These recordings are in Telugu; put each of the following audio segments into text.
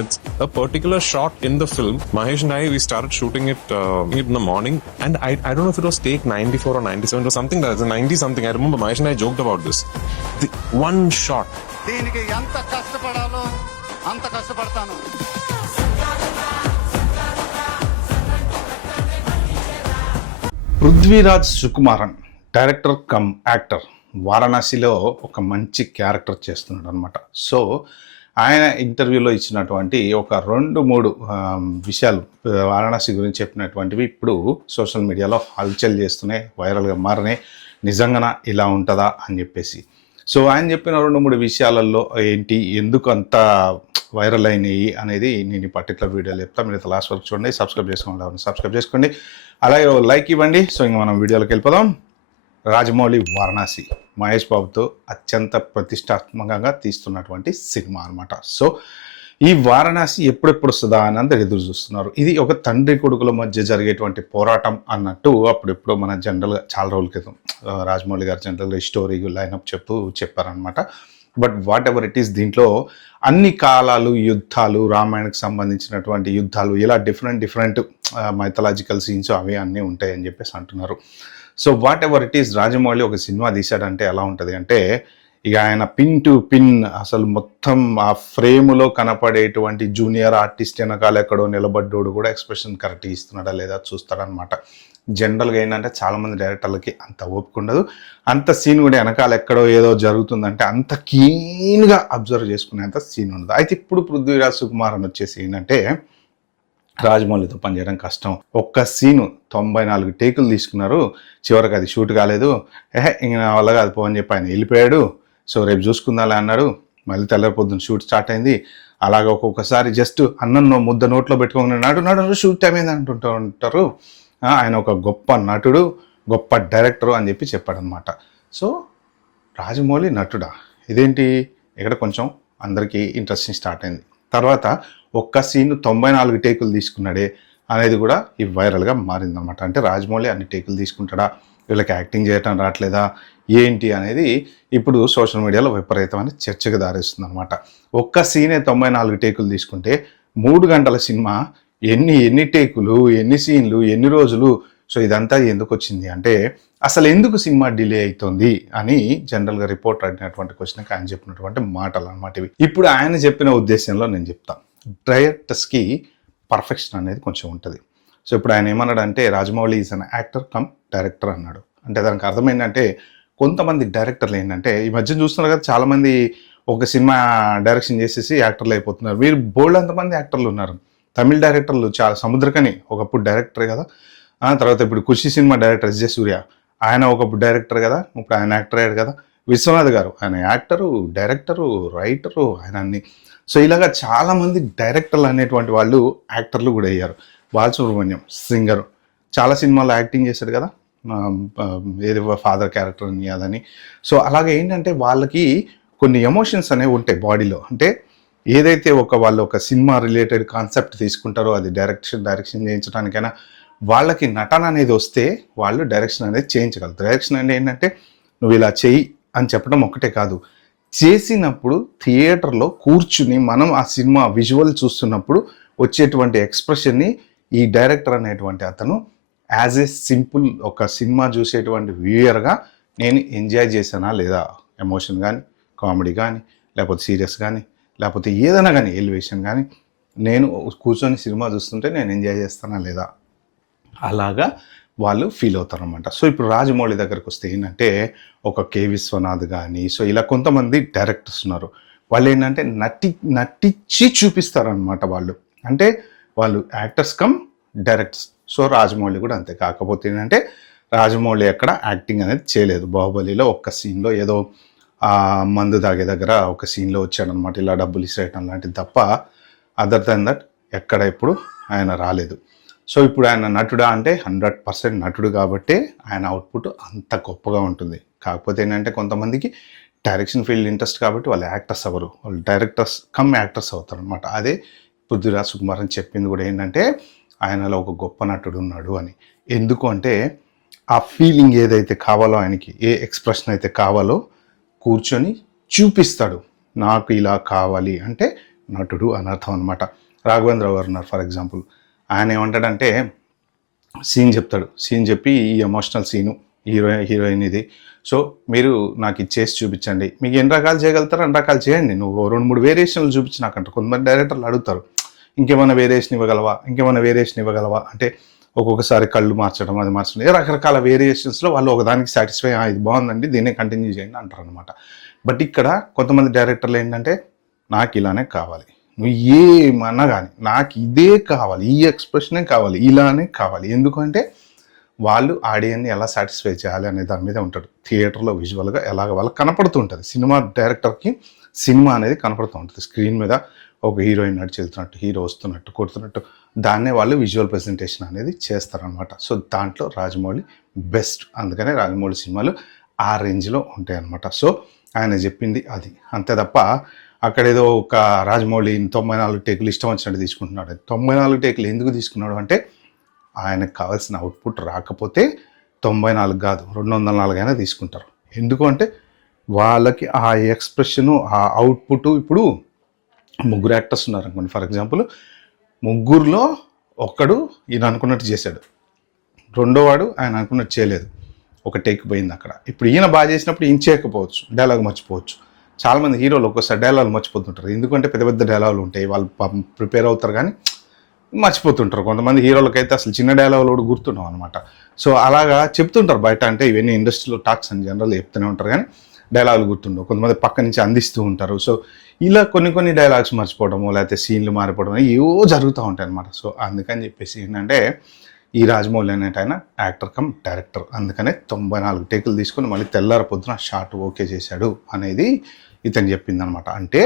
It's a particular shot in the film. Mahesh and I, we started shooting it in the morning, and I don't know if it was take 94 or 97 or something. That's a 90 something. I remember Mahesh and I joked about this. The one shot. దీనికి ఎంత కష్టపడాలో అంత కష్టపడతాను. Prithviraj Sukumaran director cum actor వారణాసిలో ఒక మంచి క్యారెక్టర్ చేస్తున్నాడు అనమాట. సో ఆయన ఇంటర్వ్యూలో ఇచ్చినటువంటి ఒక 2-3 విషయాలు వారణాసి గురించి చెప్పినటువంటివి ఇప్పుడు సోషల్ మీడియాలో హల్చల్ చేస్తున్నాయి, వైరల్గా మారినాయి. నిజంగానా ఇలా ఉంటుందా అని చెప్పేసి. సో ఆయన చెప్పిన 2-3 విషయాలలో ఏంటి, ఎందుకు అంత వైరల్ అయినాయి అనేది నేను ఈ పర్టికులర్ వీడియోలో చెప్తాను. మీరు లాస్ట్ వరకు చూడండి, సబ్స్క్రైబ్ చేసుకోండి, అలాగే లైక్ ఇవ్వండి. సో ఇంక మనం వీడియోలోకి వెళ్ళిపోదాం. రాజమౌళి వారణాసి మహేష్ బాబుతో అత్యంత ప్రతిష్టాత్మకంగా తీస్తున్నటువంటి సినిమా అనమాట. సో ఈ వారణాసి ఎప్పుడెప్పుడు వస్తుందా అని అందరు ఎదురు చూస్తున్నారు. ఇది ఒక తండ్రి కొడుకుల మధ్య జరిగేటువంటి పోరాటం అన్నట్టు అప్పుడెప్పుడు మన జనరల్గా చాలా రోజుల క్రితం రాజమౌళి గారు జనరల్గా స్టోరీ లైనప్ చెప్పారనమాట. But what ever it is, దీంట్లో అన్ని కాలాలు యుద్ధాలు, రామాయణకు సంబంధించినటువంటి యుద్ధాలు, ఇలా డిఫరెంట్ మైథలాజికల్ సీన్స్ అవి అన్నీ ఉంటాయని చెప్పేసి అంటున్నారు. So what ever it is, Rajamouli ఒక సినిమా తీశాడంటే ఎలా ఉంటుంది అంటే, ఇక ఆయన పిన్ టు పిన్ అసలు మొత్తం ఆ ఫ్రేములో కనపడేటువంటి జూనియర్ ఆర్టిస్ట్ వెనకాల ఎక్కడో నిలబడ్డోడు కూడా ఎక్స్ప్రెషన్ కరెక్ట్ ఇస్తున్నాడా లేదా చూస్తాడనమాట. జనరల్గా ఏంటంటే చాలామంది డైరెక్టర్లకి అంత ఓపిక ఉండదు. అంత సీన్ కూడా వెనకాల ఎక్కడో ఏదో జరుగుతుందంటే అంత క్లీన్గా అబ్జర్వ్ చేసుకునేంత సీన్ ఉండదు. అయితే ఇప్పుడు పృథ్వీరాజ్ సుకుమారన్ వచ్చేసి ఏంటంటే, రాజమౌళితో పనిచేయడం కష్టం. ఒక్క సీను 94 టేకులు తీసుకున్నారు, చివరికి అది షూట్ కాలేదు. ఇంక నా వల్ల కాదు పో అని చెప్పి ఆయన వెళ్ళిపోయాడు. సో రేపు చూసుకుందాలే అన్నాడు. మళ్ళీ తెల్లరి పొద్దున్న షూట్ స్టార్ట్ అయింది. అలాగే ఒక్కొక్కసారి జస్ట్ అన్నం ముద్ద నోట్లో పెట్టుకుని నాడు షూట్ టైం అయింది అంటుంటూ ఉంటారు. ఆయన ఒక గొప్ప నటుడు, గొప్ప డైరెక్టరు అని చెప్పి చెప్పాడనమాట. సో రాజమౌళి నటుడా, ఇదేంటి ఇక్కడ కొంచెం అందరికీ ఇంట్రెస్టింగ్ స్టార్ట్ అయింది. తర్వాత ఒక్క సీన్ 94 టేకులు తీసుకున్నాడే అనేది కూడా ఈ వైరల్గా మారిందనమాట. అంటే రాజమౌళి అన్ని టేకులు తీసుకుంటాడా, వీళ్ళకి యాక్టింగ్ చేయటం రావట్లేదా ఏంటి అనేది ఇప్పుడు సోషల్ మీడియాలో విపరీతమైన చర్చకు దారిస్తుంది అనమాట. ఒక్క సీనే 94 టేకులు తీసుకుంటే 3 గంటల సినిమా ఎన్ని టేకులు, ఎన్ని సీన్లు, ఎన్ని రోజులు. సో ఇదంతా ఎందుకు వచ్చింది అంటే, అసలు ఎందుకు సినిమా డిలే అవుతుంది అని జనరల్గా రిపోర్ట్ అడిగినటువంటి క్వశ్చన్కి ఆయన చెప్పినటువంటి మాటలు అనమాట ఇవి. ఇప్పుడు ఆయన చెప్పిన ఉద్దేశంలో నేను చెప్తాను. డైరెక్టర్స్కి పర్ఫెక్షన్ అనేది కొంచెం ఉంటుంది. సో ఇప్పుడు ఆయన ఏమన్నాడంటే, Rajamouli is an actor come director అన్నాడు. అంటే దానికి అర్థం ఏంటంటే, కొంతమంది డైరెక్టర్లు ఏంటంటే ఈ మధ్య చూస్తున్నారు కదా, చాలామంది ఒక సినిమా డైరెక్షన్ చేసేసి యాక్టర్లు అయిపోతున్నారు. వీరు బోల్డ్ అంతమంది యాక్టర్లు ఉన్నారు. తమిళ డైరెక్టర్లు చాలా, సముద్రకని ఒకప్పుడు డైరెక్టరే కదా, తర్వాత ఇప్పుడు ఖుషి సినిమా డైరెక్టర్ ఎస్ జె సూర్య, ఆయన ఒకప్పుడు డైరెక్టర్ కదా, ఇప్పుడు ఆయన యాక్టర్ అయ్యాడు కదా. విశ్వనాథ్ గారు ఆయన యాక్టరు, డైరెక్టరు, రైటరు, ఆయన అన్ని. సో ఇలాగా చాలామంది డైరెక్టర్లు అనేటువంటి వాళ్ళు యాక్టర్లు కూడా అయ్యారు. బాలసుబ్రహ్మణ్యం సింగరు, చాలా సినిమాల్లో యాక్టింగ్ చేశాడు కదా, ఏది ఫాదర్ క్యారెక్టర్ అని అదని. సో అలాగే ఏంటంటే వాళ్ళకి కొన్ని ఎమోషన్స్ అనేవి ఉంటాయి బాడీలో. అంటే ఏదైతే వాళ్ళు ఒక సినిమా రిలేటెడ్ కాన్సెప్ట్ తీసుకుంటారో అది డైరెక్షన్ చేయించడానికైనా వాళ్ళకి నటన అనేది వస్తే వాళ్ళు డైరెక్షన్ అనేది చేయించగలరు. డైరెక్షన్ అంటే ఏంటంటే, నువ్వు ఇలా చెయ్యి అని చెప్పడం ఒకటే కాదు, చేసినప్పుడు థియేటర్లో కూర్చుని మనం ఆ సినిమా విజువల్ చూస్తున్నప్పుడు వచ్చేటువంటి ఎక్స్ప్రెషన్ని ఈ డైరెక్టర్ అనేటువంటి అతను యాజ్ ఏ సింపుల్ ఒక సినిమా చూసేటువంటి వ్యూయర్గా నేను ఎంజాయ్ చేశానా లేదా, ఎమోషన్ కానీ, కామెడీ కానీ, లేకపోతే సీరియస్ కానీ, లేకపోతే ఏదైనా కానీ, ఎలివేషన్ కానీ, నేను కూర్చొని సినిమా చూస్తుంటే నేను ఎంజాయ్ చేస్తానా లేదా, అలాగా వాళ్ళు ఫీల్ అవుతారు అనమాట. సో ఇప్పుడు రాజమౌళి దగ్గరకు వస్తే ఏంటంటే, ఒక కె విశ్వనాథ్ కానీ, సో ఇలా కొంతమంది డైరెక్టర్స్ ఉన్నారు. వాళ్ళు ఏంటంటే నటించి చూపిస్తారనమాట. వాళ్ళు అంటే వాళ్ళు actors come directors. So Rajamouli కూడా అంతే. కాకపోతే ఏంటంటే, రాజమౌళి ఎక్కడ యాక్టింగ్ అనేది చేయలేదు. బాహుబలిలో ఒక్క సీన్లో ఏదో మందు తాగే దగ్గర ఒక సీన్లో వచ్చాడనమాట, ఇలా డబ్బులు ఇసేయటం లాంటిది తప్ప అదర్ దెన్ దట్ ఎక్కడ ఇప్పుడు ఆయన రాలేదు. సో ఇప్పుడు ఆయన నటుడా అంటే 100% నటుడు కాబట్టి ఆయన అవుట్పుట్ అంత గొప్పగా ఉంటుంది. కాకపోతే ఏంటంటే కొంతమందికి డైరెక్షన్ ఫీల్డ్ ఇంట్రెస్ట్ కాబట్టి వాళ్ళు యాక్టర్స్ అవ్వరు, వాళ్ళు డైరెక్టర్స్ కమ్ యాక్టర్స్ అవుతారు అనమాట. అదే పృథ్వీరాజ్ సుకుమారన్ చెప్పింది కూడా ఏంటంటే, ఆయనలో ఒక గొప్ప నటుడు ఉన్నాడు అని. ఎందుకు అంటే ఆ ఫీలింగ్ ఏదైతే కావాలో, ఆయనకి ఏ ఎక్స్ప్రెషన్ అయితే కావాలో కూర్చొని చూపిస్తాడు. నాకు ఇలా కావాలి అంటే నటుడు అని అర్థం అనమాట. రాఘవేంద్ర గారు ఉన్నారు ఫర్ ఎగ్జాంపుల్, ఆయన ఏమంటాడంటే సీన్ చెప్తాడు, సీన్ చెప్పి ఈ ఎమోషనల్ సీను హీరోయిన్ ఇది, సో మీరు నాకు ఇది చేసి చూపించండి, మీకు ఎన్ని రకాలు చేయగలుగుతారో అన్ని రకాలు చేయండి, నువ్వు 2-3 వేరియేషన్లు చూపించి నాకంట. కొంతమంది డైరెక్టర్లు అడుగుతారు ఇంకేమైనా వేరియేషన్ ఇవ్వగలవా అంటే ఒక్కొక్కసారి కళ్ళు మార్చడం అది మార్చడం రకరకాల వేరియేషన్స్లో వాళ్ళు ఒకదానికి సాటిస్ఫై ఇది బాగుందండి దీన్నే కంటిన్యూ చేయండి అంటారు అనమాట. బట్ ఇక్కడ కొంతమంది డైరెక్టర్లు ఏంటంటే నాకు ఇలానే కావాలి, నువ్వు ఏమన్నా కానీ నాకు ఇదే కావాలి, ఈ ఎక్స్ప్రెషనే కావాలి, ఇలానే కావాలి. ఎందుకంటే వాళ్ళు ఆడియన్ని ఎలా సాటిస్ఫై చేయాలి అనే దాని మీద ఉంటాడు. థియేటర్లో విజువల్గా ఎలాగ వాళ్ళకి కనపడుతూ ఉంటుంది. సినిమా డైరెక్టర్కి సినిమా అనేది కనపడుతూ ఉంటుంది. స్క్రీన్ మీద ఒక హీరోయిన్ నడిచి వెళ్తున్నట్టు, హీరో వస్తున్నట్టు, కొడుతున్నట్టు, దాన్నే వాళ్ళు విజువల్ ప్రెజెంటేషన్ అనేది చేస్తారనమాట. సో దాంట్లో రాజమౌళి బెస్ట్. అందుకనే రాజమౌళి సినిమాలు ఆ రేంజ్లో ఉంటాయి అన్నమాట. సో ఆయన చెప్పింది అది అంతే తప్ప అక్కడ ఏదో ఒక రాజమౌళి 94 టేకులు ఇష్టం వచ్చినట్టు తీసుకుంటున్నాడు. 94 టేకులు ఎందుకు తీసుకున్నాడు అంటే ఆయనకు కావాల్సిన అవుట్పుట్ రాకపోతే 94 కాదు 204 అయినా తీసుకుంటారు. ఎందుకు అంటే వాళ్ళకి ఆ ఎక్స్ప్రెషను ఆ అవుట్పుట్. ఇప్పుడు 3 యాక్టర్స్ ఉన్నారు అనుకోండి ఫర్ ఎగ్జాంపుల్, 3లో ఒక్కడు ఈయన అనుకున్నట్టు చేశాడు, రెండోవాడు ఆయన అనుకున్నట్టు చేయలేదు, ఒక టేక్ పోయింది అక్కడ. ఇప్పుడు ఈయన బాగా చేసినప్పుడు ఈయన చేయకపోవచ్చు, డైలాగ్ మర్చిపోవచ్చు. చాలామంది హీరోలు ఒక్కోసారి డైలాగులు మర్చిపోతుంటారు. ఎందుకంటే పెద్ద పెద్ద డైలాగులు ఉంటాయి, వాళ్ళు ప్రిపేర్ అవుతారు కానీ మర్చిపోతుంటారు. కొంతమంది హీరోలకైతే అసలు చిన్న డైలాగులు కూడా గుర్తుండవు అనమాట. సో అలాగా చెప్తుంటారు బయట, అంటే ఇవన్నీ ఇండస్ట్రీలో టాక్స్ అని జనరల్ చెప్తూనే ఉంటారు కానీ డైలాగులు గుర్తుండవు. కొంతమంది పక్క నుంచి అందిస్తూ ఉంటారు. సో ఇలా కొన్ని డైలాగ్స్ మర్చిపోవడము, లేకపోతే సీన్లు మారిపోవడం ఏవో జరుగుతూ ఉంటాయి అనమాట. సో అందుకని చెప్పేసి ఏంటంటే ఈ రాజమౌళి అనేట ఆయన యాక్టర్ కమ్ డైరెక్టర్. అందుకనే 94 టేకులు తీసుకొని మళ్ళీ తెల్లారి పొద్దున షాట్ ఓకే చేశాడు అనేది ఇతను చెప్పిందనమాట. అంటే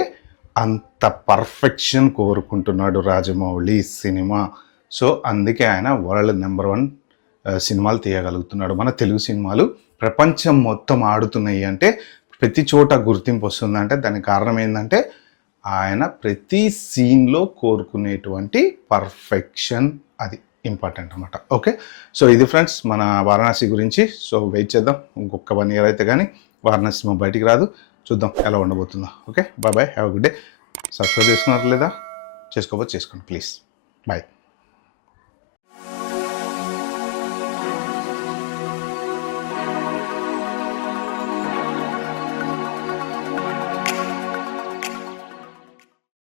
అంత పర్ఫెక్షన్ కోరుకుంటున్నాడు రాజమౌళి సినిమా. సో అందుకే ఆయన వరల్డ్ నెంబర్ 1 సినిమాలు తీయగలుగుతున్నాడు. మన తెలుగు సినిమాలు ప్రపంచం మొత్తం ఆడుతున్నాయి అంటే, ప్రతి చోట గుర్తింపు వస్తుందంటే దానికి కారణం ఏంటంటే ఆయన ప్రతి సీన్లో కోరుకునేటువంటి పర్ఫెక్షన్, అది ఇంపార్టెంట్ అనమాట. ఓకే, సో ఇది ఫ్రెండ్స్ మన వారణాసి గురించి. సో వెయిట్ చేద్దాం, ఇంకొక 1 year అయితే కానీ వారణాసి సినిమా బయటికి రాదు. చూద్దాం ఎలా ఉండబోతుందో. Okay, bye, have a good day. Subscribe చేసుకున్నారు లేదా? చేసుకోకపోతే చేసుకోండి ప్లీజ్. బాయ్.